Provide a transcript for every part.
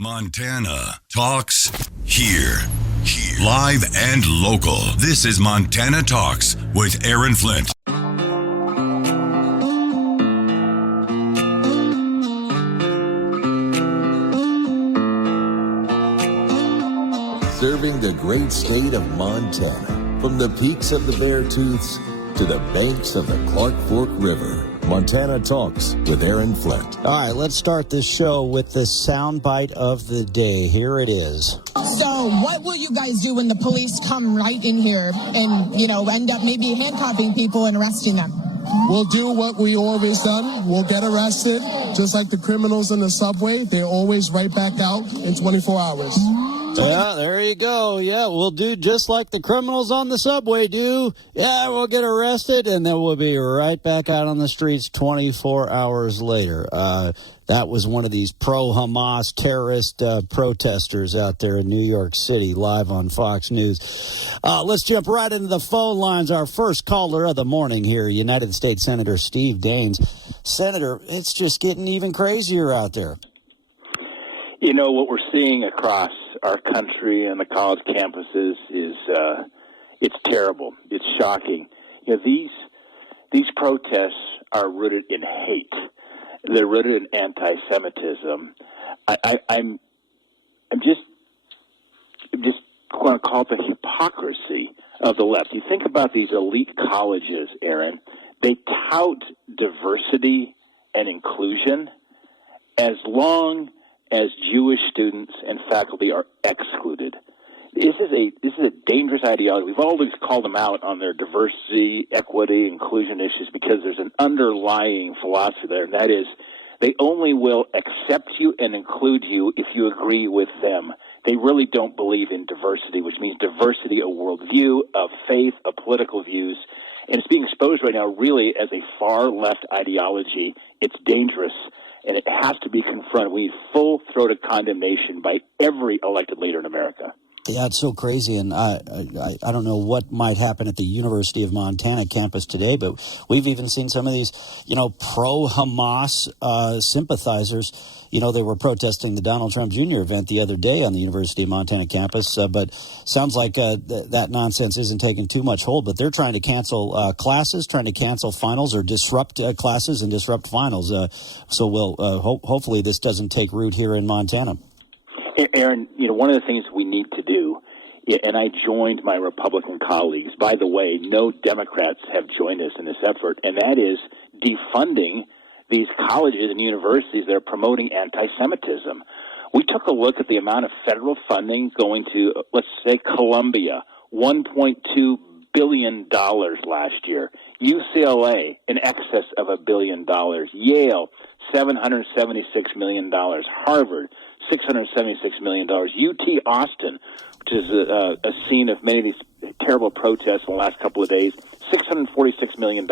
Montana Talks here. Live and local. This is Montana Talks with Aaron Flint. Serving the great state of Montana, from the peaks of the Beartooths to the banks of the Clark Fork River. Montana Talks with Aaron Flint. All right, let's start this show with the soundbite of the day. Here it is. So what will you guys do when the police come right in here and, end up maybe handcuffing people and arresting them? We'll do what we always done. We'll get arrested, just like the criminals in the subway. They're always right back out in 24 hours. Yeah, there you go. Yeah, we'll do just like the criminals on the subway do. Yeah, we'll get arrested, and then we'll be right back out on the streets 24 hours later. That was one of these pro-Hamas terrorist protesters out there in New York City, live on Fox News. Let's jump right into the phone lines. Our first caller of the morning here, United States Senator Steve Daines. Senator, it's just getting even crazier out there. You know, what we're seeing across our country and the college campuses is it's terrible. It's shocking. You know, these protests are rooted in hate. They're rooted in anti-Semitism. I'm just going to call it the hypocrisy of the left. You think about these elite colleges, Aaron. They tout diversity and inclusion as long as Jewish students and faculty are excluded. This is a dangerous ideology. We've always called them out on their diversity, equity, inclusion issues because there's an underlying philosophy there, and that is they only will accept you and include you if you agree with them. They really don't believe in diversity, which means diversity of worldview, of faith, of political views, and it's being exposed right now really as a far-left ideology. It's dangerous, and it has to be confronted. We need full-throated condemnation by every elected leader in America. Yeah, it's so crazy, and I don't know what might happen at the University of Montana campus today, but we've even seen some of these, pro-Hamas sympathizers. They were protesting the Donald Trump Jr. event the other day on the University of Montana campus, but sounds like that nonsense isn't taking too much hold, but they're trying to cancel classes, trying to cancel finals or disrupt classes and disrupt finals. So hopefully this doesn't take root here in Montana. Aaron, one of the things we need to do, and I joined my Republican colleagues. By the way, no Democrats have joined us in this effort, and that is defunding these colleges and universities that are promoting anti-Semitism. We took a look at the amount of federal funding going to, let's say, Columbia, $1.2 billion last year. UCLA, in excess of $1 billion. Yale, $776 million. Harvard, $676 million. UT Austin, which is a scene of many of these terrible protests in the last couple of days, $646 million.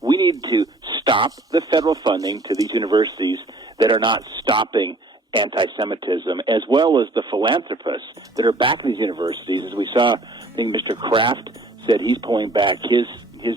We need to stop the federal funding to these universities that are not stopping anti-Semitism, as well as the philanthropists that are back in these universities. As we saw, I think Mr. Kraft said he's pulling back his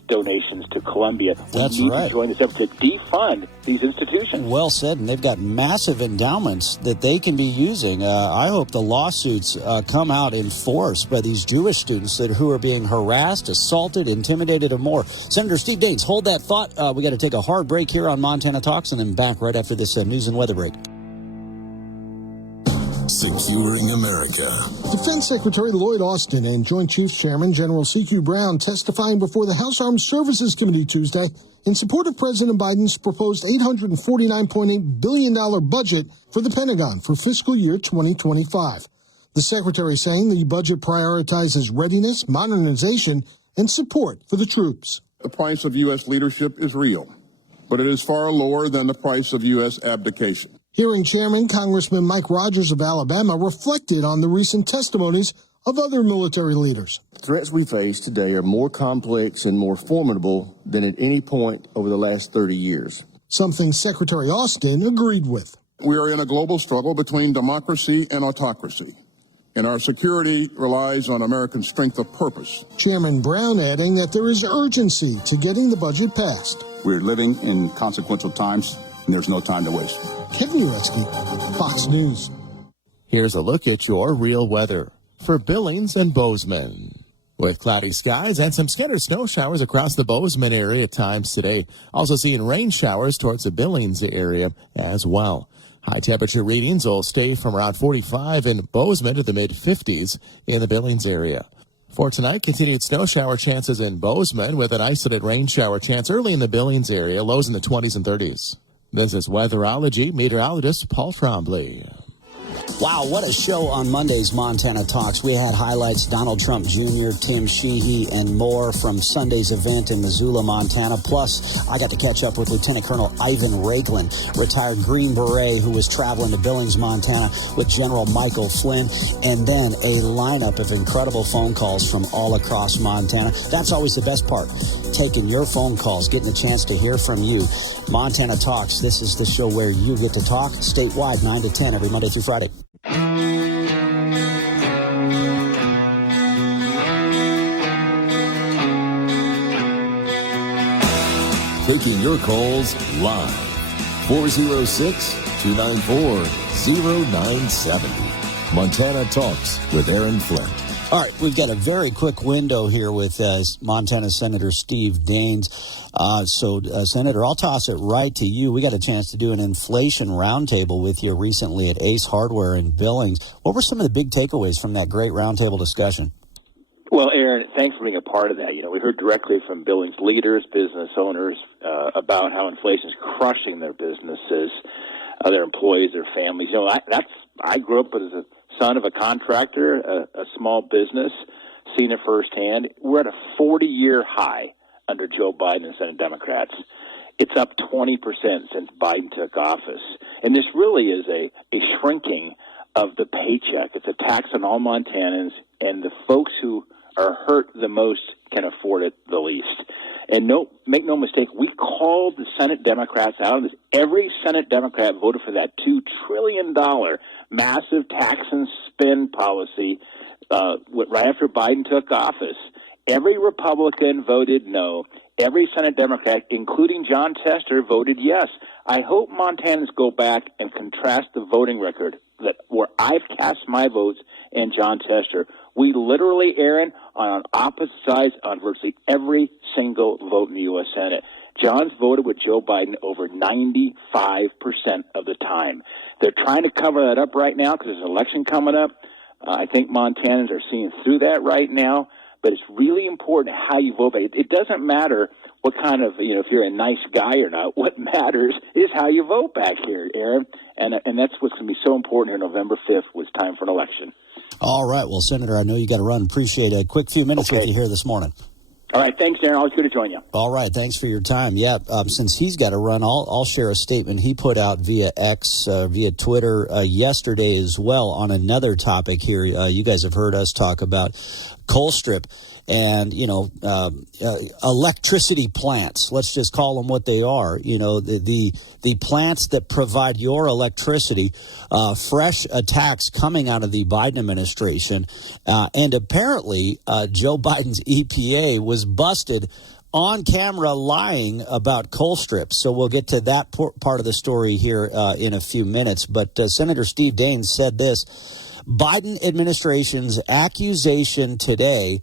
donations to Columbia. That's we need right. to join this effort to defund these institutions. Well said, and they've got massive endowments that they can be using. I hope the lawsuits come out in force by these Jewish students who are being harassed, assaulted, intimidated, or more. Senator Steve Daines, hold that thought. We got to take a hard break here on Montana Talks, and then back right after this news and weather break. Securing America. Defense Secretary Lloyd Austin and Joint Chiefs Chairman General C.Q. Brown testifying before the House Armed Services Committee Tuesday in support of President Biden's proposed $849.8 billion budget for the Pentagon for fiscal year 2025. The Secretary saying the budget prioritizes readiness, modernization, and support for the troops. The price of U.S. leadership is real, but it is far lower than the price of U.S. abdication. Hearing Chairman Congressman Mike Rogers of Alabama reflected on the recent testimonies of other military leaders. The threats we face today are more complex and more formidable than at any point over the last 30 years. Something Secretary Austin agreed with. We are in a global struggle between democracy and autocracy, and our security relies on American strength of purpose. Chairman Brown adding that there is urgency to getting the budget passed. We're living in consequential times, and there's no time to waste. Kevin Uretzky, Fox News. Here's a look at your real weather for Billings and Bozeman. With cloudy skies and some scattered snow showers across the Bozeman area at times today. Also seeing rain showers towards the Billings area as well. High temperature readings will stay from around 45 in Bozeman to the mid-50s in the Billings area. For tonight, continued snow shower chances in Bozeman with an isolated rain shower chance early in the Billings area, lows in the 20s and 30s. This is weatherology meteorologist Paul Trombley. Wow, what a show on Monday's Montana Talks. We had highlights, Donald Trump Jr., Tim Sheehy, and more from Sunday's event in Missoula, Montana. Plus, I got to catch up with Lieutenant Colonel Ivan Raglan, retired Green Beret, who was traveling to Billings, Montana with General Michael Flynn, and then a lineup of incredible phone calls from all across Montana. That's always the best part, taking your phone calls, getting a chance to hear from you. Montana Talks, this is the show where you get to talk statewide 9 to 10 every Monday through Friday. Taking your calls live. 406-294-0970. Montana Talks with Aaron Flint. All right, we've got a very quick window here with Montana Senator Steve Daines. Senator, I'll toss it right to you. We got a chance to do an inflation roundtable with you recently at Ace Hardware in Billings. What were some of the big takeaways from that great roundtable discussion? Well, Aaron, thanks for being a part of that. We heard directly from Billings leaders, business owners, about how inflation is crushing their businesses, their employees, their families. I grew up as a son of a contractor, a small business, seen it firsthand. We're at a 40-year high under Joe Biden and Senate Democrats. It's up 20% since Biden took office. And this really is a shrinking of the paycheck. It's a tax on all Montanans, and the folks who are hurt the most can afford it the least. And make no mistake, we called the Senate Democrats out on this. Every Senate Democrat voted for that $2 trillion massive tax and spend policy right after Biden took office. Every Republican voted no. Every Senate Democrat, including John Tester, voted yes. I hope Montanans go back and contrast the voting record where I've cast my votes and John Tester. We literally, Aaron, on opposite sides on virtually every single vote in the U.S. Senate. John's voted with Joe Biden over 95% of the time. They're trying to cover that up right now because there's an election coming up. I think Montanans are seeing through that right now. But it's really important how you vote. It doesn't matter what kind of, if you're a nice guy or not. What matters is how you vote back here, Aaron. And that's what's going to be so important here November 5th was time for an election. All right. Well, Senator, I know you got to run. Appreciate a quick few minutes with you here this morning. All right. Thanks, Aaron. Always good to join you. All right. Thanks for your time. Yeah. Since he's got to run, I'll share a statement he put out via X, via Twitter yesterday as well on another topic here. You guys have heard us talk about Colstrip and, electricity plants. Let's just call them what they are. The plants that provide your electricity, fresh attacks coming out of the Biden administration. And apparently, Joe Biden's EPA was busted on camera lying about Colstrip. So we'll get to that part of the story here in a few minutes. But Senator Steve Daines said this: Biden administration's accusation today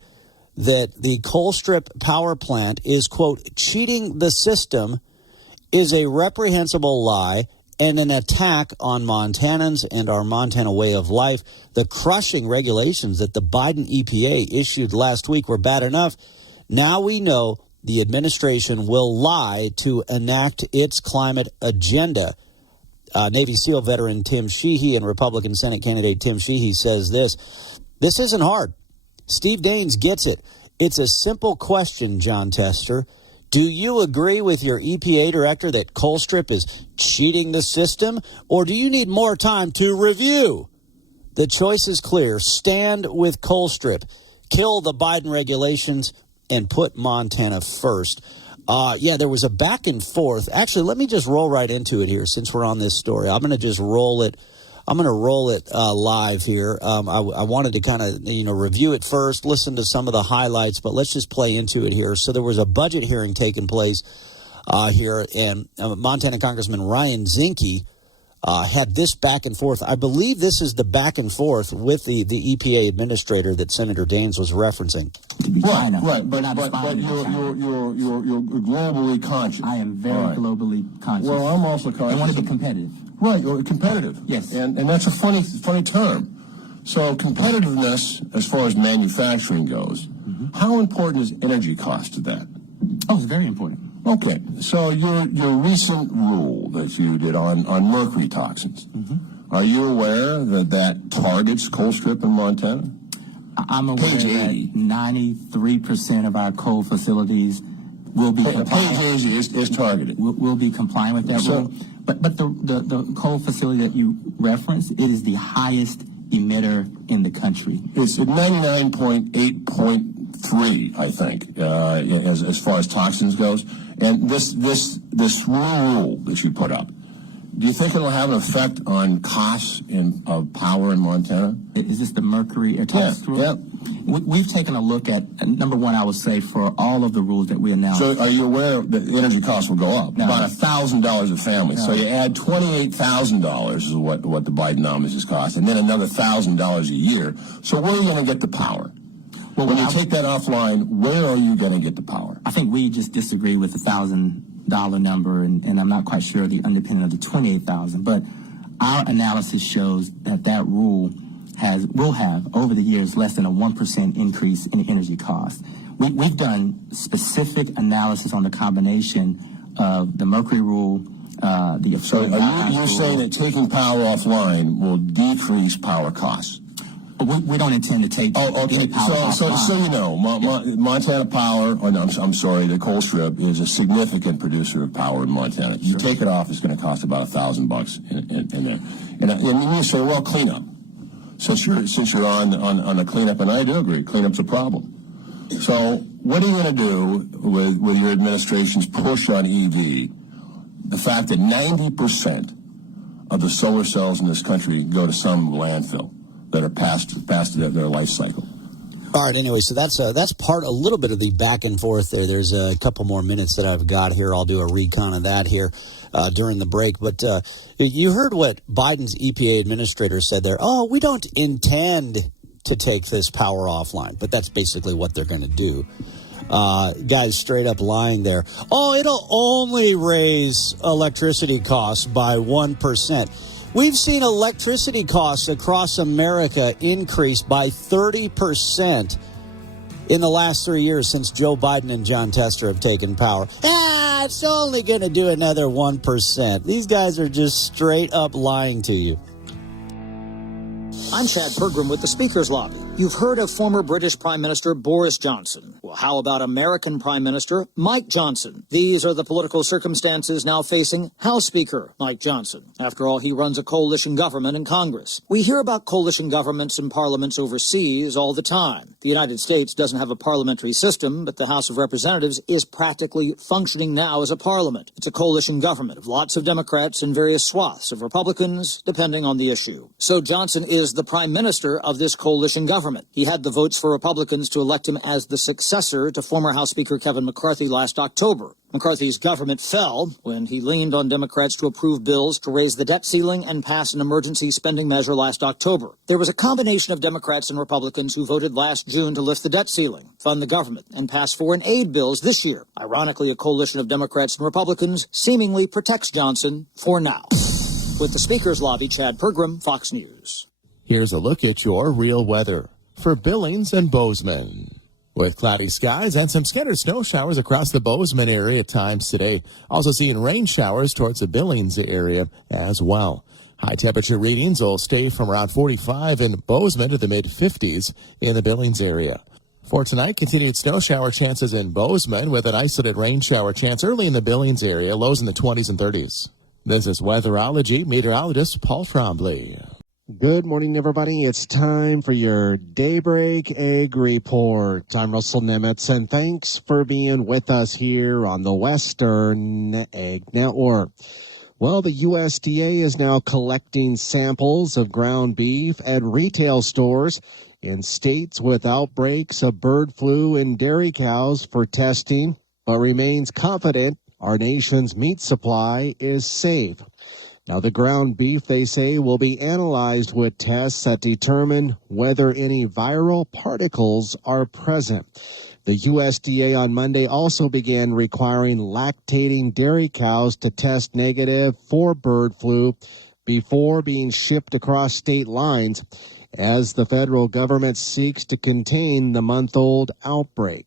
that the Colstrip power plant is, quote, cheating the system is a reprehensible lie and an attack on Montanans and our Montana way of life. The crushing regulations that the Biden EPA issued last week were bad enough. Now we know the administration will lie to enact its climate agenda. Navy SEAL veteran Tim Sheehy and Republican Senate candidate Tim Sheehy says this: this isn't hard. Steve Daines gets it. It's a simple question, John Tester. Do you agree with your EPA director that Colstrip is cheating the system, or do you need more time to review? The choice is clear. Stand with Colstrip. Kill the Biden regulations and put Montana first. There was a back and forth. Actually, let me just roll right into it here since we're on this story. I'm going to just roll it. I'm going to roll it live here. I wanted to kind of, review it first, listen to some of the highlights, but let's just play into it here. So there was a budget hearing taking place here, and Montana Congressman Ryan Zinke had this back and forth. I believe this is the back and forth with the EPA administrator that Senator Daines was referencing. Right. But you're globally conscious. I am very globally conscious. Well, I'm also conscious. I want to be competitive. Right, you're competitive. Yes. And that's a funny term. So competitiveness, as far as manufacturing goes, how important is energy cost to that? Oh, it's very important. Okay, so your recent rule that you did on mercury toxins, are you aware that targets Colstrip in Montana? I'm aware that 93% of our coal facilities will be compliant. Page 80 is targeted. We'll be compliant with that rule. But the coal facility that you referenced, it is the highest emitter in the country. It's at 99.8.3, I think, as far as toxins goes. And this rule that you put up, do you think it'll have an effect on costs of power in Montana? Is this the mercury tox rule? Yeah. We've taken a look at, number one, I would say, for all of the rules that we announced. So are you aware that energy costs will go up? No. About $1,000 a family. No. So you add $28,000 is what the Bidenomics has cost, and then another $1,000 a year. So where are you going to get the power? Well, when you take that offline, where are you going to get the power? I think we just disagree with the $1,000 number, and I'm not quite sure the underpinning of the $28,000. But our analysis shows that rule will have, over the years, less than a 1% increase in energy costs. We've done specific analysis on the combination of the mercury rule, the So you're saying that taking power offline will decrease power costs? We don't intend to take any power offline. So you know, Montana Power, I'm sorry, the Colstrip is a significant producer of power in Montana. You take it off, it's going to cost about $1,000 in there. And you say, well, cleanup. Since you're on the cleanup, and I do agree, cleanup's a problem. So what are you going to do with your administration's push on EV? The fact that 90% of the solar cells in this country go to some landfill that are past their life cycle. All right. Anyway, so that's a little bit of the back and forth there. There's a couple more minutes that I've got here. I'll do a recon of that here during the break. But you heard what Biden's EPA administrator said there. Oh, we don't intend to take this power offline, but that's basically what they're going to do. Guys straight up lying there. Oh, it'll only raise electricity costs by 1%. We've seen electricity costs across America increase by 30% in the last 3 years since Joe Biden and John Tester have taken power. It's only going to do another 1%. These guys are just straight up lying to you. I'm Chad Pergram with the Speaker's Lobby. You've heard of former British Prime Minister Boris Johnson. Well, how about American Prime Minister Mike Johnson? These are the political circumstances now facing House Speaker Mike Johnson. After all, he runs a coalition government in Congress. We hear about coalition governments and parliaments overseas all the time. The United States doesn't have a parliamentary system, but the House of Representatives is practically functioning now as a parliament. It's a coalition government of lots of Democrats and various swaths of Republicans, depending on the issue. So Johnson is the Prime Minister of this coalition government. He had the votes for Republicans to elect him as the successor to former House Speaker Kevin McCarthy last October. McCarthy's government fell when he leaned on Democrats to approve bills to raise the debt ceiling and pass an emergency spending measure last October. There was a combination of Democrats and Republicans who voted last June to lift the debt ceiling, fund the government, and pass foreign aid bills this year. Ironically, a coalition of Democrats and Republicans seemingly protects Johnson for now. With the Speaker's Lobby, Chad Pergram, Fox News. Here's a look at your real weather for Billings and Bozeman. With cloudy skies and some scattered snow showers across the Bozeman area at times today. Also seeing rain showers towards the Billings area as well. High temperature readings will stay from around 45 in Bozeman to the mid-50s in the Billings area. For tonight, continued snow shower chances in Bozeman with an isolated rain shower chance early in the Billings area, lows in the 20s and 30s. This is weatherology meteorologist Paul Trombley. Good morning, everybody. It's time for your Daybreak Egg Report. I'm Russell Nemitz, and thanks for being with us here on the Western Egg Network. Well, the USDA is now collecting samples of ground beef at retail stores in states with outbreaks of bird flu in dairy cows for testing, but remains confident our nation's meat supply is safe. Now, the ground beef, they say, will be analyzed with tests that determine whether any viral particles are present. The USDA on Monday also began requiring lactating dairy cows to test negative for bird flu before being shipped across state lines as the federal government seeks to contain the month-old outbreak.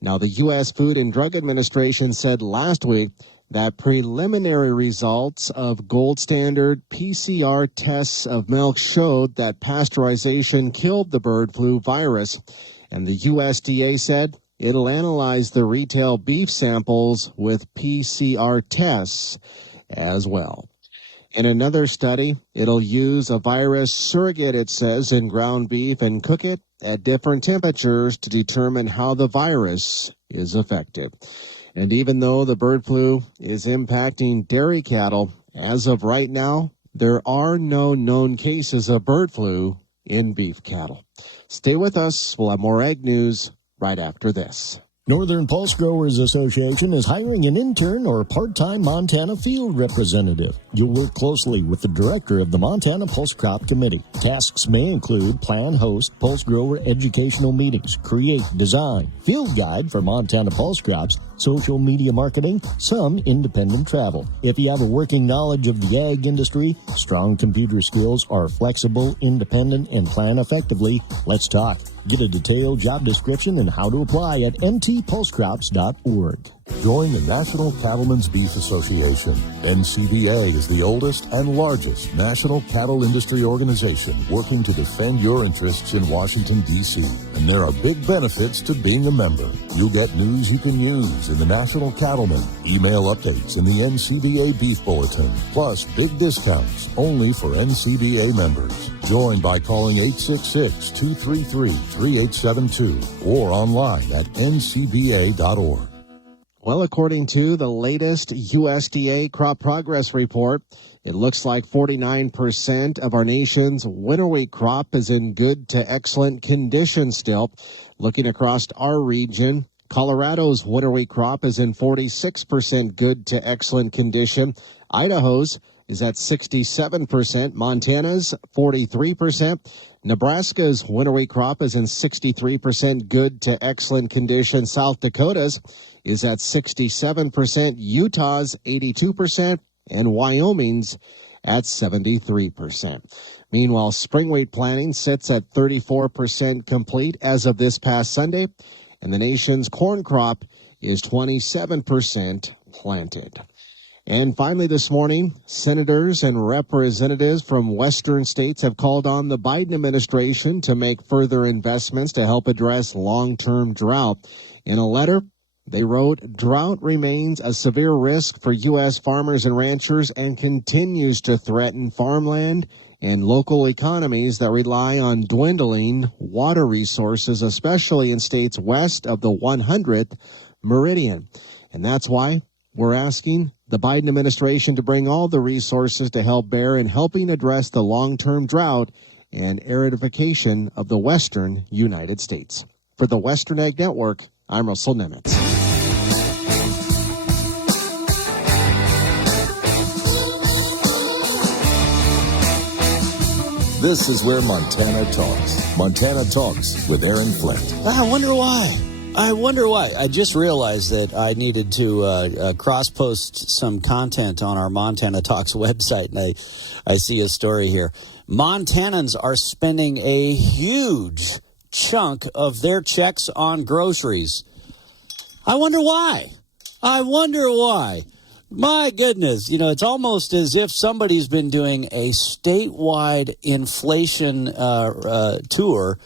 Now, the U.S. Food and Drug Administration said last week that preliminary results of gold standard PCR tests of milk showed that pasteurization killed the bird flu virus. And the USDA said it'll analyze the retail beef samples with PCR tests as well. In another study, it'll use a virus surrogate, it says, in ground beef and cook it at different temperatures to determine how the virus is affected. And even though the bird flu is impacting dairy cattle, as of right now, there are no known cases of bird flu in beef cattle. Stay with us. We'll have more ag news right after this. Northern Pulse Growers Association is hiring an intern or part-time Montana field representative. You'll work closely with the director of the Montana Pulse Crop Committee. Tasks may include plan, host, pulse grower educational meetings, create, design, field guide for Montana pulse crops, social media marketing, some independent travel. If you have a working knowledge of the ag industry, strong computer skills, are flexible, independent, and plan effectively, let's talk. Get a detailed job description and how to apply at ntpulsecrops.org. Join the National Cattlemen's Beef Association. NCBA is the oldest and largest national cattle industry organization working to defend your interests in Washington, D.C. And there are big benefits to being a member. You'll get news you can use in the National Cattleman, email updates in the NCBA Beef Bulletin, plus big discounts only for NCBA members. Join by calling 866-233-3872 or online at ncba.org. Well, according to the latest USDA crop progress report, it looks like 49% of our nation's winter wheat crop is in good to excellent condition still. Looking across our region, Colorado's winter wheat crop is in 46% good to excellent condition. Idaho's is at 67%. Montana's 43%. Nebraska's winter wheat crop is in 63% good to excellent condition. South Dakota's is at 67%, Utah's 82%, and Wyoming's at 73%. Meanwhile, spring wheat planting sits at 34% complete as of this past Sunday, and the nation's corn crop is 27% planted. And finally this morning, senators and representatives from western states have called on the Biden administration to make further investments to help address long-term drought. In a letter, they wrote, "Drought remains a severe risk for U.S. farmers and ranchers and continues to threaten farmland and local economies that rely on dwindling water resources, especially in states west of the 100th meridian." And that's why we're asking the Biden administration to bring all the resources to help bear in helping address the long-term drought and aridification of the western United States. For the Western Ag Network, I'm Russell Nemitz. This is where Montana talks. Montana Talks with Aaron Flint. I wonder why. I just realized that I needed to cross-post some content on our Montana Talks website, and I see a story here. Montanans are spending a huge chunk of their checks on groceries. I wonder why. My goodness, it's almost as if somebody's been doing a statewide inflation tour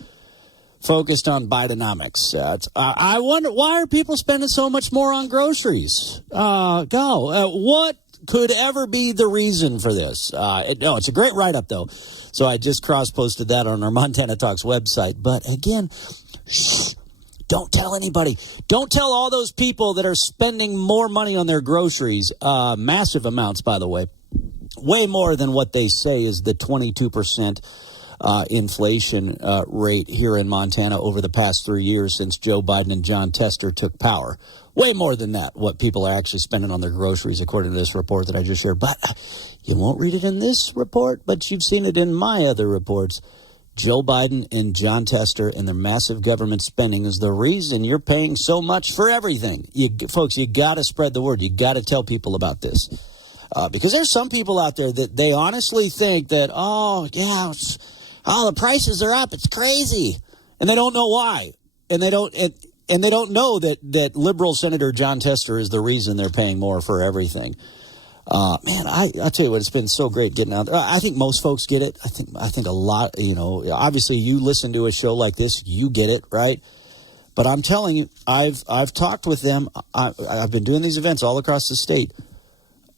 focused on Bidenomics. I wonder, why are people spending so much more on groceries? What could ever be the reason for this? It's a great write-up, though. So I just cross-posted that on our Montana Talks website. But again, don't tell anybody. Don't tell all those people that are spending more money on their groceries, massive amounts, by the way, way more than what they say is the 22% inflation rate here in Montana over the past 3 years since Joe Biden and John Tester took power. Way more than that, what people are actually spending on their groceries, according to this report that I just shared. But you won't read it in this report, but you've seen it in my other reports. Joe Biden and John Tester and their massive government spending is the reason you're paying so much for everything. Folks, you got to spread the word. You got to tell people about this. Because there's some people out there that they honestly think that, the prices are up. It's crazy. And they don't know why. And they don't know that liberal Senator John Tester is the reason they're paying more for everything. I tell you what, it's been so great getting out there. I think most folks get it. I think a lot, obviously you listen to a show like this, you get it, right? But I'm telling you, I've talked with them. I've been doing these events all across the state,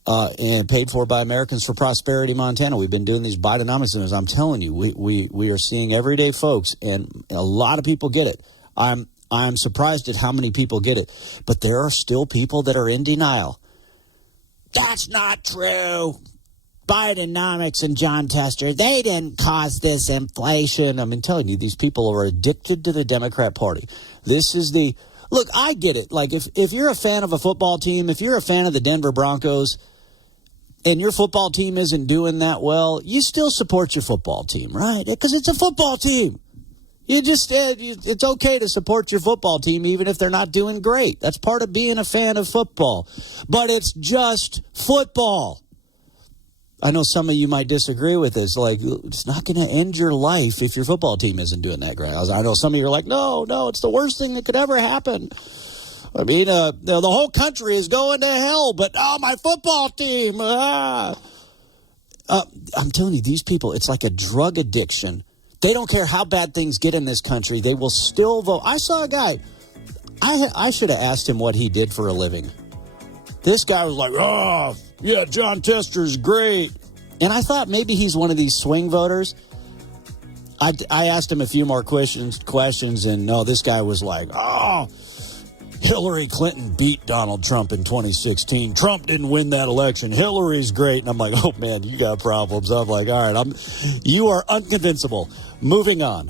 and paid for by Americans for Prosperity Montana. We've been doing these Bidenomics dinners. I'm telling you, we are seeing everyday folks, and a lot of people get it. I'm surprised at how many people get it, but there are still people that are in denial. That's not true. Bidenomics and John Tester, they didn't cause this inflation. I'm telling you, these people are addicted to the Democrat Party. This is look, I get it. Like, if you're a fan of a football team, if you're a fan of the Denver Broncos, and your football team isn't doing that well, you still support your football team, right? Because it's a football team. It's okay to support your football team even if they're not doing great. That's part of being a fan of football. But it's just football. I know some of you might disagree with this. Like, it's not going to end your life if your football team isn't doing that great. I know some of you are like, no, it's the worst thing that could ever happen. I mean, the whole country is going to hell, but, my football team. I'm telling you, these people, it's like a drug addiction. They don't care how bad things get in this country. They will still vote. I saw a guy. I should have asked him what he did for a living. This guy was like, John Tester's great. And I thought maybe he's one of these swing voters. I asked him a few more questions, and no, this guy was like, Hillary Clinton beat Donald Trump in 2016. Trump didn't win that election. Hillary's great. And I'm like, oh, man, you got problems. I'm like, all right, you are unconvincible. Moving on.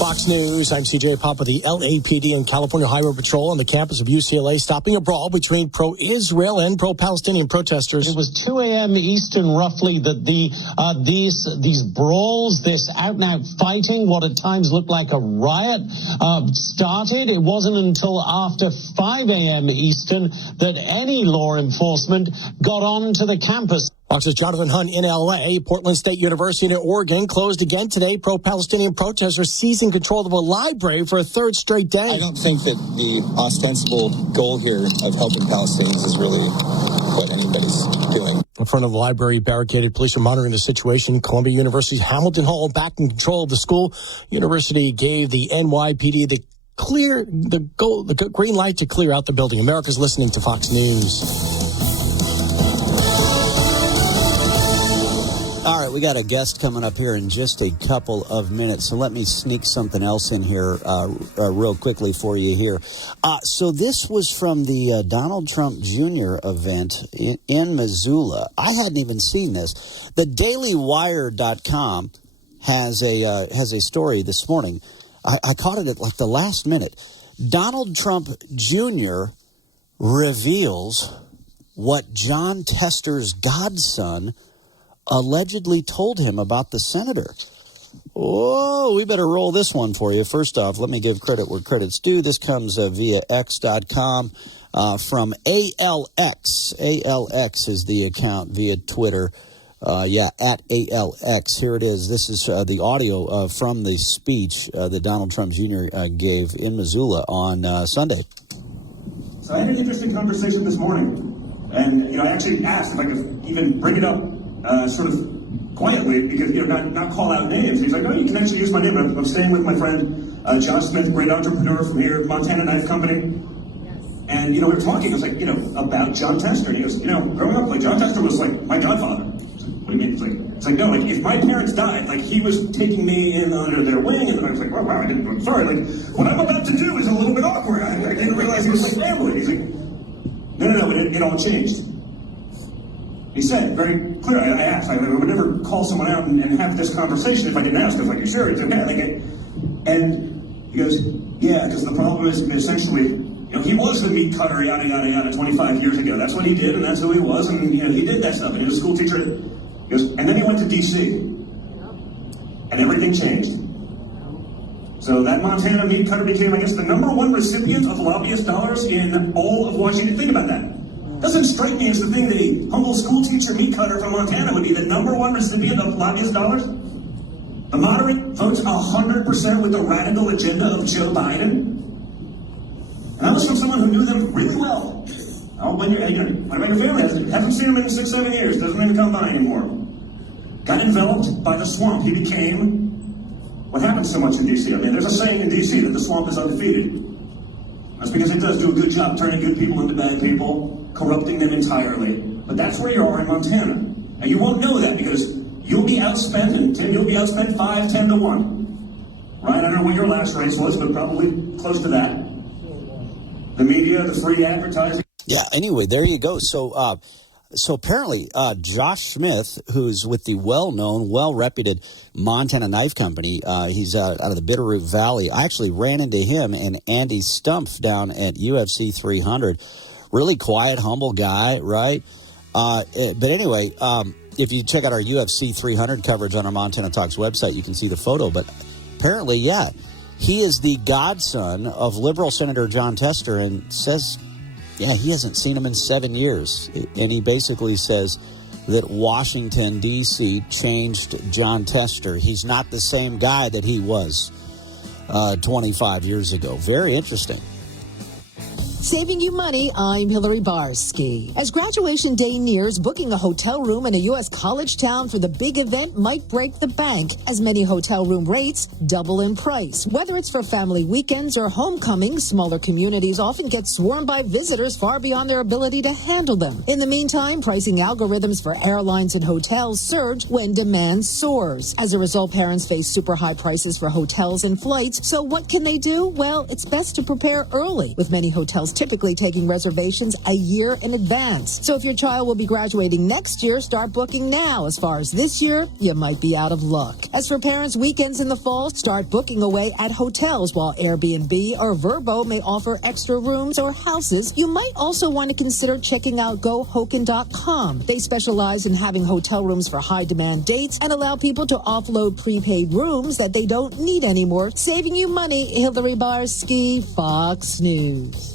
Fox News, I'm CJ Papa. The LAPD and California Highway Patrol on the campus of UCLA stopping a brawl between pro-Israel and pro-Palestinian protesters. It was 2 a.m. Eastern, roughly, that these brawls, this out-and-out fighting, what at times looked like a riot, started. It wasn't until after 5 a.m. Eastern that any law enforcement got onto the campus. Fox's Jonathan Hunt in L.A. Portland State University in Oregon closed again today. Pro-Palestinian protesters seizing control of a library for a third straight day. I don't think that the ostensible goal here of helping Palestinians is really what anybody's doing. In front of the library, barricaded police are monitoring the situation. Columbia University's Hamilton Hall back in control of the school. University gave the NYPD the green light to clear out the building. America's listening to Fox News. All right, we got a guest coming up here in just a couple of minutes, so let me sneak something else in here real quickly for you here. So this was from the Donald Trump Jr. event in Missoula. I hadn't even seen this. The DailyWire.com has a story this morning. I caught it at like the last minute. Donald Trump Jr. reveals what John Tester's godson allegedly told him about the senator. Oh, we better roll this one for you. First off, let me give credit where credit's due. This comes via X.com from ALX. ALX is the account via Twitter. At ALX. Here it is. This is the audio from the speech that Donald Trump Jr. gave in Missoula on Sunday. So I had an interesting conversation this morning. And, I actually asked if I could even bring it up sort of quietly, because, not call out names. He's like, no, you can actually use my name. I'm staying with my friend, Josh Smith, great entrepreneur from here, Montana Knife Company. And, we were talking, I was like, about John Tester. He goes, growing up, John Tester was, my godfather. What do you mean? It's like, no, if my parents died, he was taking me in under their wing, and I was like, wow, I'm sorry, what I'm about to do is a little bit awkward. I didn't realize he was my family. He's like, no, it all changed. He said very clear. I asked. I would never call someone out and have this conversation if I didn't ask. I was like, "You sure?" He said, "Yeah." And he goes, "Yeah," because the problem is essentially, he was the meat cutter, yada yada yada, 25 years ago. That's what he did, and that's who he was, and he did that stuff. And he was a school teacher. He goes, and then he went to D.C. and everything changed. So that Montana meat cutter became, I guess, the #1 recipient of lobbyist dollars in all of Washington. Think about that. Doesn't strike me as the thing that a humble school teacher meat cutter from Montana would be the #1 recipient of lobbyist dollars. The moderate votes 100% with the radical agenda of Joe Biden. And that was from someone who knew them really well. What about your family? Hasn't seen him in 6-7 years. Doesn't even come by anymore. Got enveloped by the swamp. He became what happens so much in D.C. I mean, there's a saying in D.C. that the swamp is undefeated. That's because it does do a good job turning good people into bad people, corrupting them entirely. But that's where you are in Montana. And you won't know that because you'll be outspent, and Tim, you'll be outspent 5-10 to 1. Right? I don't know what your last race was, but probably close to that. The media, the free advertising. Yeah, anyway, there you go. So apparently, Josh Smith, who's with the well-known, well-reputed Montana Knife Company, he's out of the Bitterroot Valley. I actually ran into him and Andy Stumpf down at UFC 300. Really quiet, humble guy, right? But anyway, if you check out our UFC 300 coverage on our Montana Talks website, you can see the photo. But apparently, yeah, he is the godson of liberal Senator Jon Tester and says, yeah, he hasn't seen him in 7 years. And he basically says that Washington, D.C. changed Jon Tester. He's not the same guy that he was 25 years ago. Very interesting. Saving you money, I'm Hillary Barsky. As graduation day nears, booking a hotel room in a U.S. college town for the big event might break the bank, as many hotel room rates double in price. Whether it's for family weekends or homecomings, smaller communities often get swarmed by visitors far beyond their ability to handle them. In the meantime, pricing algorithms for airlines and hotels surge when demand soars. As a result, parents face super high prices for hotels and flights. So what can they do? Well, it's best to prepare early, with many hotels typically taking reservations a year in advance. So if your child will be graduating next year, start booking now. As far as this year, you might be out of luck. As for parents, weekends in the fall, start booking away at hotels, while Airbnb or Vrbo may offer extra rooms or houses. You might also want to consider checking out GoHoken.com. They specialize in having hotel rooms for high-demand dates and allow people to offload prepaid rooms that they don't need anymore, saving you money. Hillary Barsky, Fox News.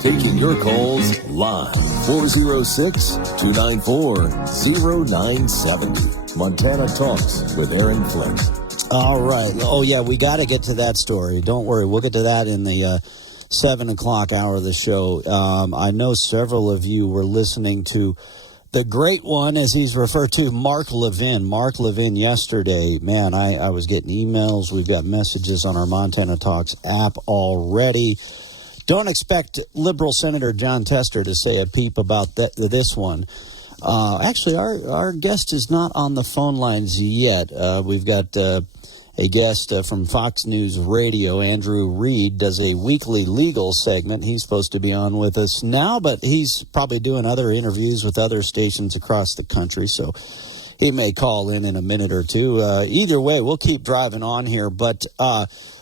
Taking your calls live. 406-294-0970. Montana Talks with Aaron Flint. All right. Oh, yeah, we got to get to that story. Don't worry. We'll get to that in the 7 o'clock hour of the show. I know several of you were listening to the great one, as he's referred to, Mark Levin. Mark Levin yesterday, man, I was getting emails. We've got messages on our Montana Talks app already. Don't expect liberal Senator Jon Tester to say a peep about this one. Actually, our guest is not on the phone lines yet. We've got a guest from Fox News Radio, Andrew Reed, does a weekly legal segment. He's supposed to be on with us now, but he's probably doing other interviews with other stations across the country, so he may call in a minute or two. Either way, we'll keep driving on here, but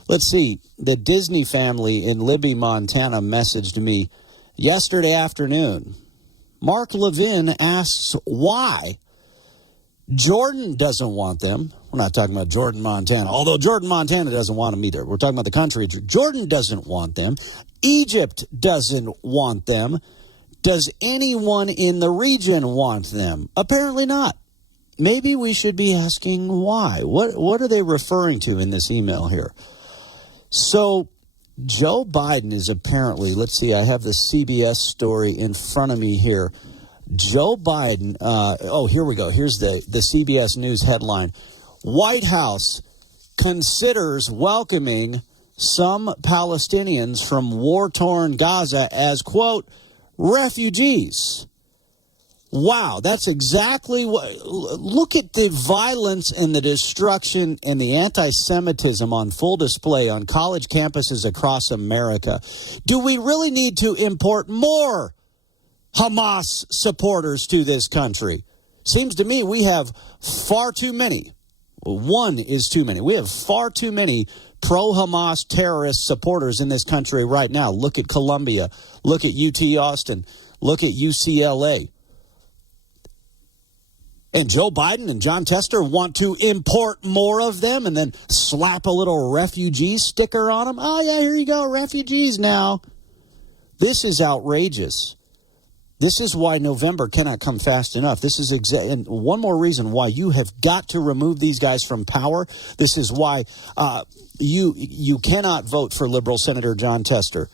let's see. The Disney family in Libby, Montana messaged me yesterday afternoon. Mark Levin asks why Jordan doesn't want them. We're not talking about Jordan, Montana, although Jordan, Montana doesn't want them either. We're talking about the country. Jordan doesn't want them. Egypt doesn't want them. Does anyone in the region want them? Apparently not. Maybe we should be asking why. What are they referring to in this email here? So Joe Biden is apparently, let's see, I have the CBS story in front of me here. Joe Biden, here we go. Here's the CBS News headline. White House considers welcoming some Palestinians from war-torn Gaza as, quote, refugees. Wow, that's exactly what. Look at the violence and the destruction and the anti-Semitism on full display on college campuses across America. Do we really need to import more Hamas supporters to this country? Seems to me we have far too many. One is too many. We have far too many pro-Hamas terrorist supporters in this country right now. Look at Columbia. Look at UT Austin. Look at UCLA. And Joe Biden and John Tester want to import more of them and then slap a little refugee sticker on them. Oh, yeah, here you go, refugees now. This is outrageous. This is why November cannot come fast enough. This is and one more reason why you have got to remove these guys from power. This is why you cannot vote for liberal Senator John Tester.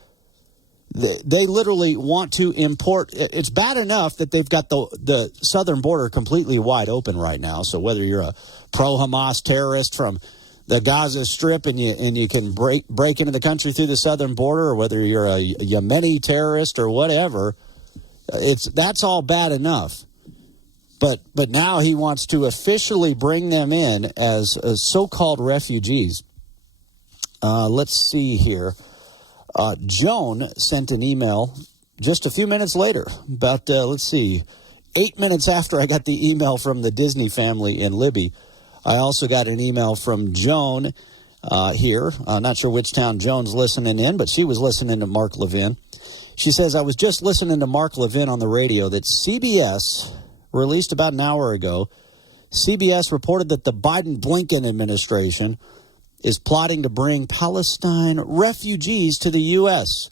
They literally want to import. It's bad enough that they've got the southern border completely wide open right now. So whether you're a pro-Hamas terrorist from the Gaza Strip and you can break into the country through the southern border, or whether you're a Yemeni terrorist or whatever, that's all bad enough. But now he wants to officially bring them in as so-called refugees. Let's see here. Joan sent an email just a few minutes later, about, 8 minutes after I got the email from the Disney family in Libby. I also got an email from Joan here. Not sure which town Joan's listening in, but she was listening to Mark Levin. She says, I was just listening to Mark Levin on the radio that CBS released about an hour ago. CBS reported that the Biden-Blinken administration is plotting to bring Palestine refugees to the U.S.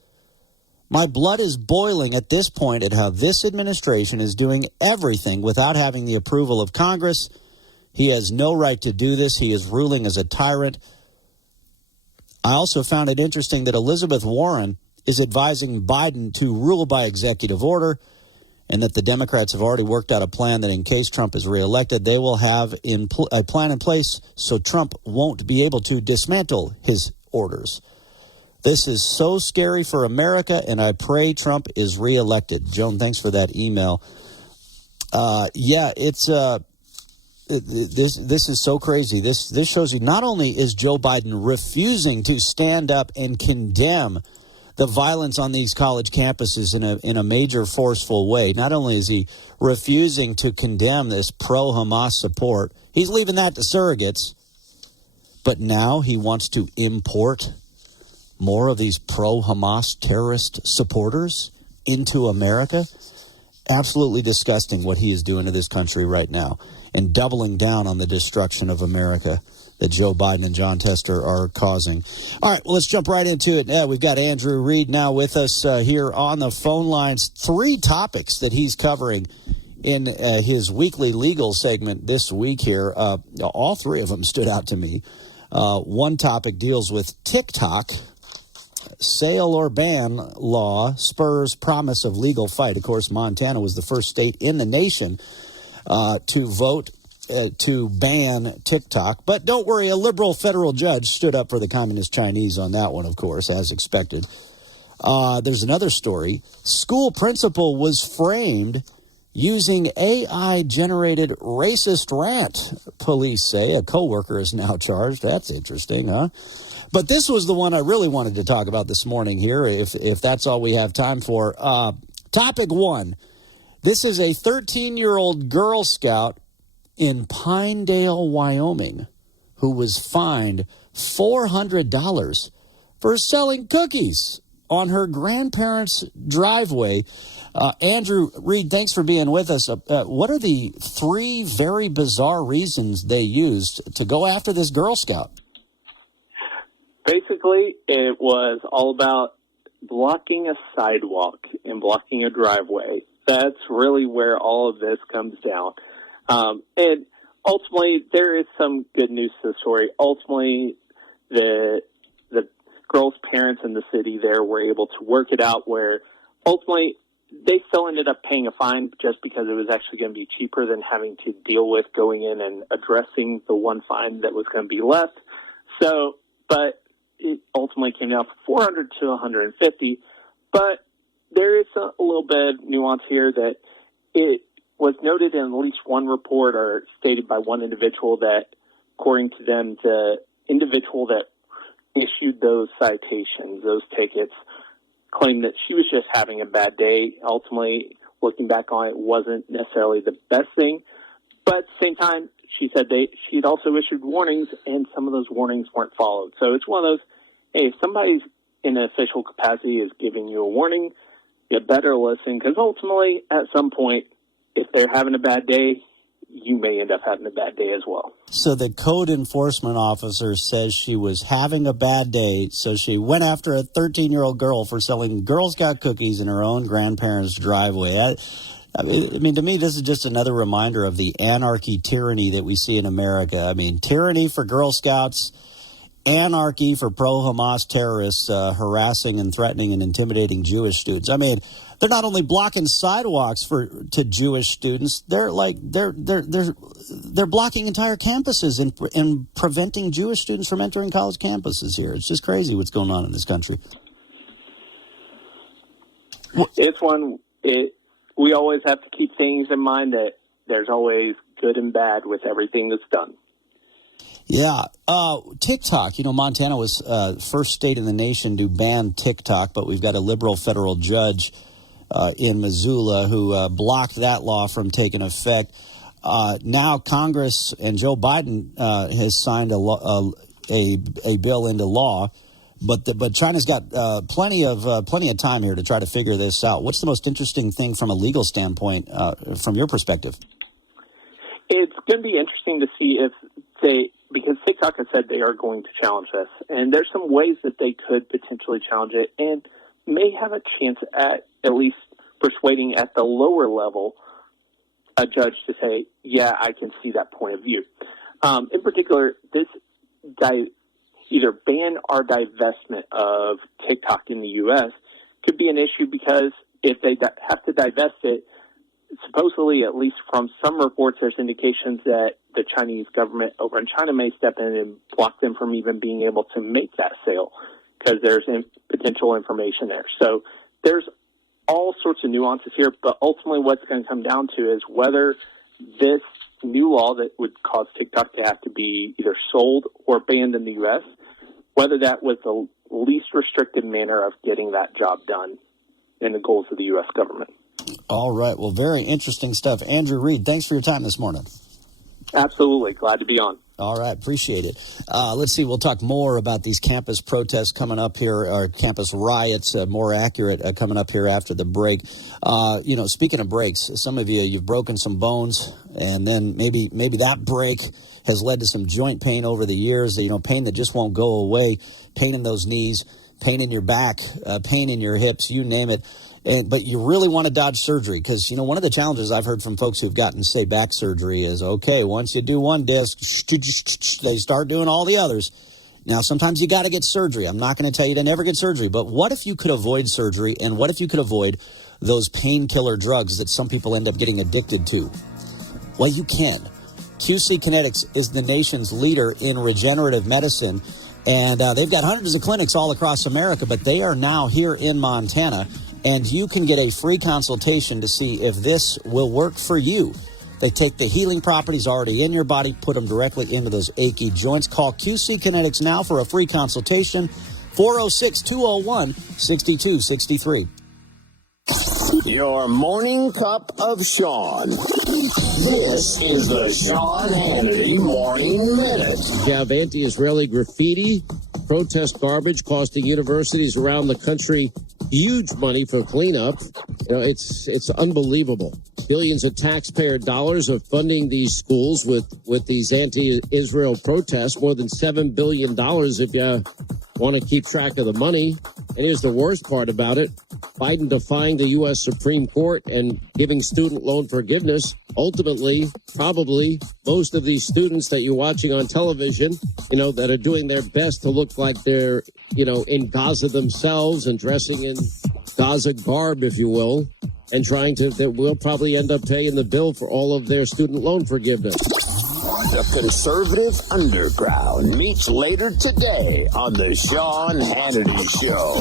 My blood is boiling at this point at how this administration is doing everything without having the approval of Congress. He has no right to do this. He is ruling as a tyrant. I also found it interesting that Elizabeth Warren is advising Biden to rule by executive order, and that the Democrats have already worked out a plan that in case Trump is reelected, they will have a plan in place so Trump won't be able to dismantle his orders. This is so scary for America, and I pray Trump is reelected. Joan, thanks for that email. This is so crazy. This shows you not only is Joe Biden refusing to stand up and condemn the violence on these college campuses in a major forceful way. Not only is he refusing to condemn this pro-Hamas support, he's leaving that to surrogates, but now he wants to import more of these pro-Hamas terrorist supporters into America. Absolutely disgusting what he is doing to this country right now, and doubling down on the destruction of America that Joe Biden and John Tester are causing. All right, well, let's jump right into it. We've got Andrew Reed now with us here on the phone lines. 3 topics that he's covering in his weekly legal segment this week here. All 3 of them stood out to me. One topic deals with TikTok. Sale or ban law spurs promise of legal fight. Of course, Montana was the first state in the nation to vote to ban TikTok. But don't worry, a liberal federal judge stood up for the communist Chinese on that one, of course, as expected. There's another story. School principal was framed using AI-generated racist rant, police say. A coworker is now charged. That's interesting, huh? But this was the one I really wanted to talk about this morning here, if that's all we have time for. Topic 1. This is a 13-year-old Girl Scout in Pinedale, Wyoming, who was fined $400 for selling cookies on her grandparents' driveway. Andrew Reed, thanks for being with us. What are the 3 very bizarre reasons they used to go after this Girl Scout? Basically, it was all about blocking a sidewalk and blocking a driveway. That's really where all of this comes down. And ultimately, there is some good news to the story. Ultimately, the girl's parents in the city there were able to work it out where ultimately they still ended up paying a fine just because it was actually going to be cheaper than having to deal with going in and addressing the one fine that was going to be left. So, but it ultimately came down from $400 to $150. But there is a little bit of nuance here that was noted in at least one report or stated by one individual that, according to them, the individual that issued those citations, those tickets, claimed that she was just having a bad day. Ultimately, looking back on it, wasn't necessarily the best thing. But at the same time, she said she'd also issued warnings, and some of those warnings weren't followed. So it's one of those, hey, if somebody's in an official capacity is giving you a warning, you better listen, because ultimately, at some point, if they're having a bad day, you may end up having a bad day as well. So the code enforcement officer says she was having a bad day, so she went after a 13-year-old girl for selling Girl Scout cookies in her own grandparents' driveway. I mean, to me, this is just another reminder of the anarchy tyranny that we see in America. I mean, tyranny for Girl Scouts, anarchy for pro-Hamas terrorists harassing and threatening and intimidating Jewish students. I mean, they're not only blocking sidewalks to Jewish students, they're blocking entire campuses and preventing Jewish students from entering college campuses here. It's just crazy what's going on in this country. We always have to keep things in mind that there's always good and bad with everything that's done. Yeah. TikTok, Montana was first state in the nation to ban TikTok, but we've got a liberal federal judge in Missoula who blocked that law from taking effect. Now Congress and Joe Biden has signed a bill into law, but China's got plenty of time here to try to figure this out. What's the most interesting thing from a legal standpoint from your perspective? It's going to be interesting to see if because TikTok has said they are going to challenge this, and there's some ways that they could potentially challenge it and may have a chance at least persuading at the lower level a judge to say, yeah, I can see that point of view. In particular, this either ban or divestment of TikTok in the U.S. could be an issue because if they have to divest it, supposedly, at least from some reports, there's indications that the Chinese government over in China may step in and block them from even being able to make that sale because there's potential information there. So there's all sorts of nuances here, but ultimately what's going to come down to is whether this new law that would cause TikTok to have to be either sold or banned in the U.S., whether that was the least restricted manner of getting that job done in the goals of the U.S. government. All right. Well, very interesting stuff. Andrew Reed, thanks for your time this morning. Absolutely. Glad to be on. All right. Appreciate it. Let's see. We'll talk more about these campus protests coming up here, or campus riots, more accurate, coming up here after the break. Speaking of breaks, some of you've broken some bones, and then maybe that break has led to some joint pain over the years, pain that just won't go away, pain in those knees, pain in your back, pain in your hips, you name it. But you really want to dodge surgery because, one of the challenges I've heard from folks who've gotten, say, back surgery is, okay, once you do one disc, they start doing all the others. Now, sometimes you got to get surgery. I'm not going to tell you to never get surgery, but what if you could avoid surgery, and what if you could avoid those painkiller drugs that some people end up getting addicted to? Well, you can. QC Kinetics is the nation's leader in regenerative medicine, and they've got hundreds of clinics all across America, but they are now here in Montana. And you can get a free consultation to see if this will work for you. They take the healing properties already in your body, put them directly into those achy joints. Call QC Kinetics now for a free consultation, 406-201-6263. Your morning cup of Sean. This is the Sean Hannity Morning Minute. You have anti-Israeli graffiti, protest garbage costing universities around the country huge money for cleanup. It's unbelievable. Billions of taxpayer dollars are funding these schools with these anti-Israel protests. More than $7 billion if you want to keep track of the money. And here's the worst part about it. Biden defying the U.S. Supreme Court and giving student loan forgiveness. Ultimately, probably most of these students that you're watching on television, that are doing their best to look like they're, in Gaza themselves and dressing in Gaza garb, if you will, and that will probably end up paying the bill for all of their student loan forgiveness. The conservative underground meets later today on the Sean Hannity Show.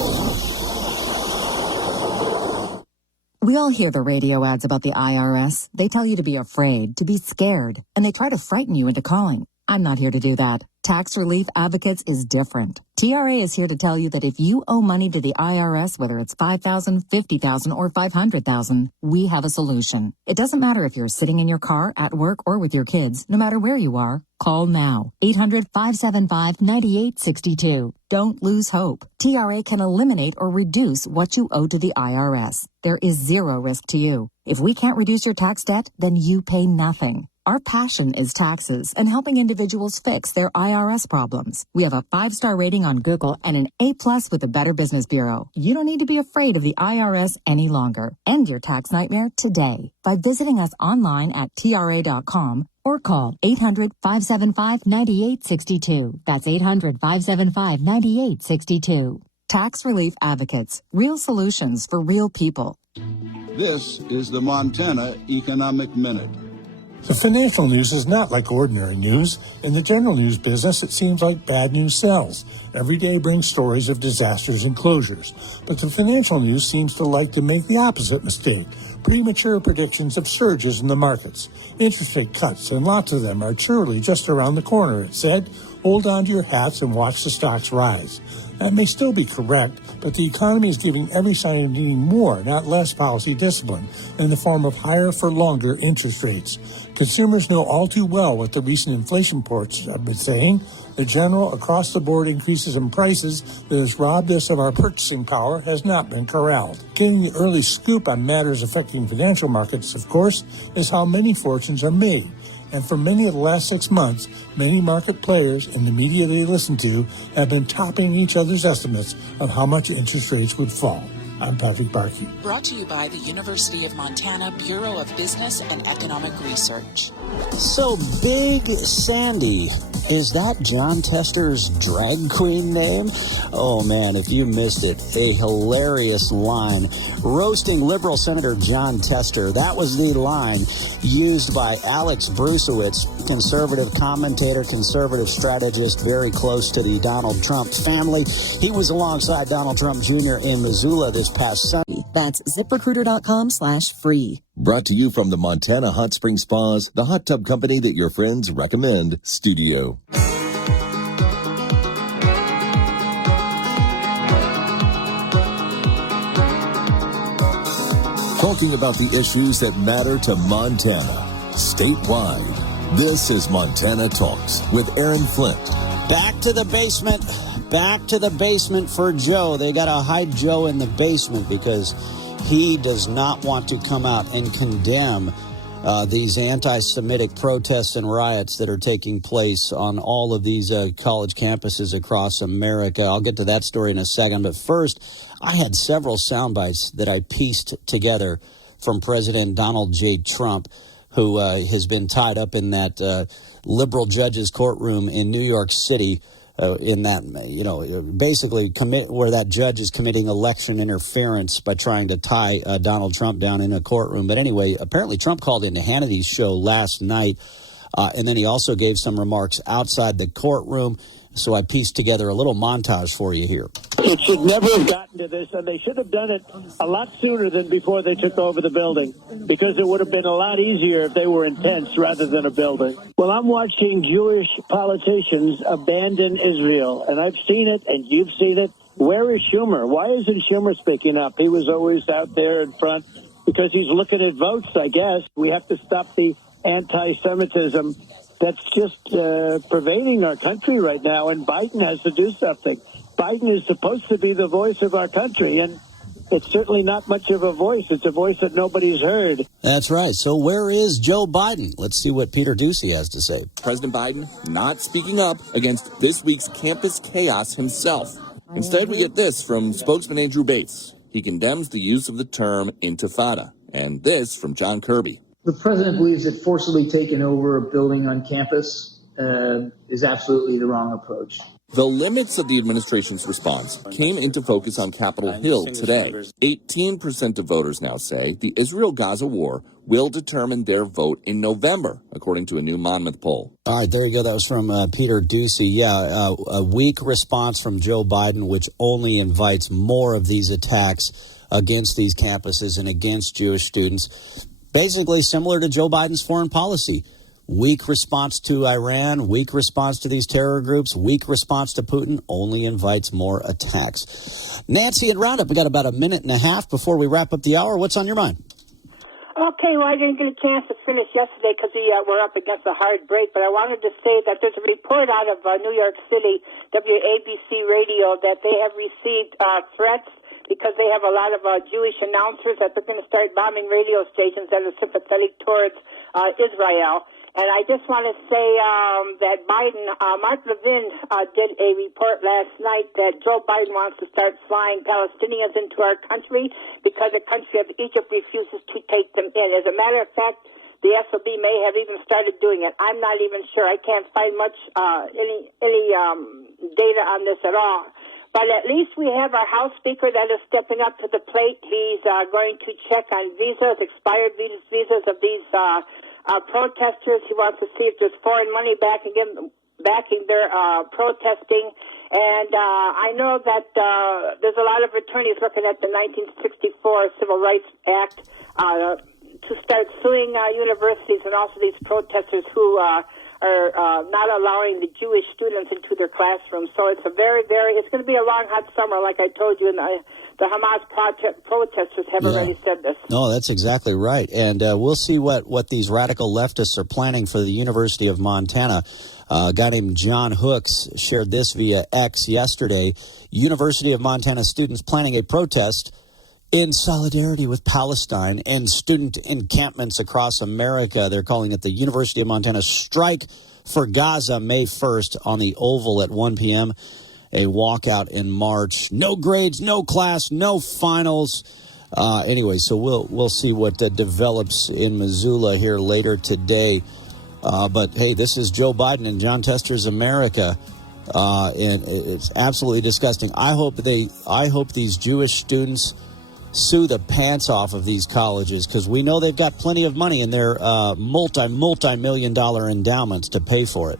We all hear the radio ads about the IRS. They tell you to be afraid, to be scared, and they try to frighten you into calling. I'm not here to do that. Tax Relief Advocates is different. TRA is here to tell you that if you owe money to the IRS, whether it's $5,000, $50,000, or $500,000, we have a solution. It doesn't matter if you're sitting in your car, at work, or with your kids. No matter where you are, call now. 800-575-9862. Don't lose hope. TRA can eliminate or reduce what you owe to the IRS. There is zero risk to you. If we can't reduce your tax debt, then you pay nothing. Our passion is taxes and helping individuals fix their IRS problems. We have a 5-star rating on Google and an A+ with the Better Business Bureau. You don't need to be afraid of the IRS any longer. End your tax nightmare today by visiting us online at TRA.com or call 800-575-9862. That's 800-575-9862. Tax Relief Advocates. Real solutions for real people. This is the Montana Economic Minute. The financial news is not like ordinary news. In the general news business, it seems like bad news sells. Every day brings stories of disasters and closures. But the financial news seems to like to make the opposite mistake. Premature predictions of surges in the markets. Interest rate cuts, and lots of them are surely just around the corner, it said. Hold on to your hats and watch the stocks rise. That may still be correct, but the economy is giving every sign of needing more, not less, policy discipline in the form of higher for longer interest rates. Consumers know all too well what the recent inflation reports have been saying. The general across-the-board increases in prices that has robbed us of our purchasing power has not been corralled. Getting the early scoop on matters affecting financial markets, of course, is how many fortunes are made. And for many of the last 6 months, many market players in the media they listen to have been topping each other's estimates of how much interest rates would fall. I'm Patrick Barkey. Brought to you by the University of Montana Bureau of Business and Economic Research. So Big Sandy, is that John Tester's drag queen name? Oh man, if you missed it, a hilarious line. Roasting liberal Senator John Tester, that was the line used by Alex Brusewitz, conservative commentator, conservative strategist, very close to the Donald Trump family. He was alongside Donald Trump Jr. in Missoula this past Sunday. That's ZipRecruiter.com/free. Brought to you from the Montana Hot Spring Spas, the hot tub company that your friends recommend, studio. Talking about the issues that matter to Montana, statewide. This is Montana Talks with Aaron Flint. Back to the basement. Back to the basement for Joe. They got to hide Joe in the basement because he does not want to come out and condemn these anti-Semitic protests and riots that are taking place on all of these college campuses across America. I'll get to that story in a second. But first, I had several sound bites that I pieced together from President Donald J. Trump, who has been tied up in that liberal judge's courtroom in New York City. In that, basically where that judge is committing election interference by trying to tie Donald Trump down in a courtroom. But anyway, apparently Trump called into Hannity's show last night, and then he also gave some remarks outside the courtroom. So I pieced together a little montage for you here. It should never have gotten to this, and they should have done it a lot sooner than before they took over the building, because it would have been a lot easier if they were in tents rather than a building. Well, I'm watching Jewish politicians abandon Israel, and I've seen it, and you've seen it. Where is Schumer? Why isn't Schumer speaking up? He was always out there in front because he's looking at votes, I guess. We have to stop the anti-Semitism that's just pervading our country right now, and Biden has to do something. Biden is supposed to be the voice of our country, and it's certainly not much of a voice. It's a voice that nobody's heard. That's right. So where is Joe Biden? Let's see what Peter Ducey has to say. President Biden not speaking up against this week's campus chaos himself. Instead, we get this from spokesman Andrew Bates. He condemns the use of the term intifada. And this from John Kirby. The president believes that forcibly taking over a building on campus is absolutely the wrong approach. The limits of the administration's response came into focus on Capitol Hill today. 18% of voters now say the Israel-Gaza war will determine their vote in November, according to a new Monmouth poll. All right, there you go. That was from Peter Ducey. Yeah, a weak response from Joe Biden, which only invites more of these attacks against these campuses and against Jewish students. Basically similar to Joe Biden's foreign policy. Weak response to Iran, weak response to these terror groups, weak response to Putin only invites more attacks. Nancy and Roundup, we got about a minute and a half before we wrap up the hour. What's on your mind? Okay, well, I didn't get a chance to finish yesterday because we're up against a hard break, but I wanted to say that there's a report out of New York City, WABC Radio, that they have received threats because they have a lot of Jewish announcers that they're going to start bombing radio stations that are sympathetic towards Israel. And I just want to say that Biden, Mark Levin did a report last night that Joe Biden wants to start flying Palestinians into our country because the country of Egypt refuses to take them in. As a matter of fact, the SOB may have even started doing it. I'm not even sure. I can't find much, any data on this at all. But at least we have our House Speaker that is stepping up to the plate. He's going to check on visas, expired visas of these protesters. He wants to see if there's foreign money backing their protesting. And I know that there's a lot of attorneys looking at the 1964 Civil Rights Act to start suing universities and also these protesters who are not allowing the Jewish students into their classrooms. So it's it's going to be a long, hot summer, like I told you, and the Hamas protesters have already said this. No, that's exactly right. And we'll see what these radical leftists are planning for the University of Montana. A guy named John Hooks shared this via X yesterday. University of Montana students planning a protest in solidarity with Palestine and student encampments across America. They're calling it the University of Montana Strike for Gaza, May 1st on the Oval at 1 p.m., a walkout in March. No grades, no class, no finals. Anyway, so we'll see what develops in Missoula here later today. But hey, this is Joe Biden and John Tester's America, and it's absolutely disgusting. I hope these Jewish students sue the pants off of these colleges because we know they've got plenty of money in their multi-million-dollar endowments to pay for it.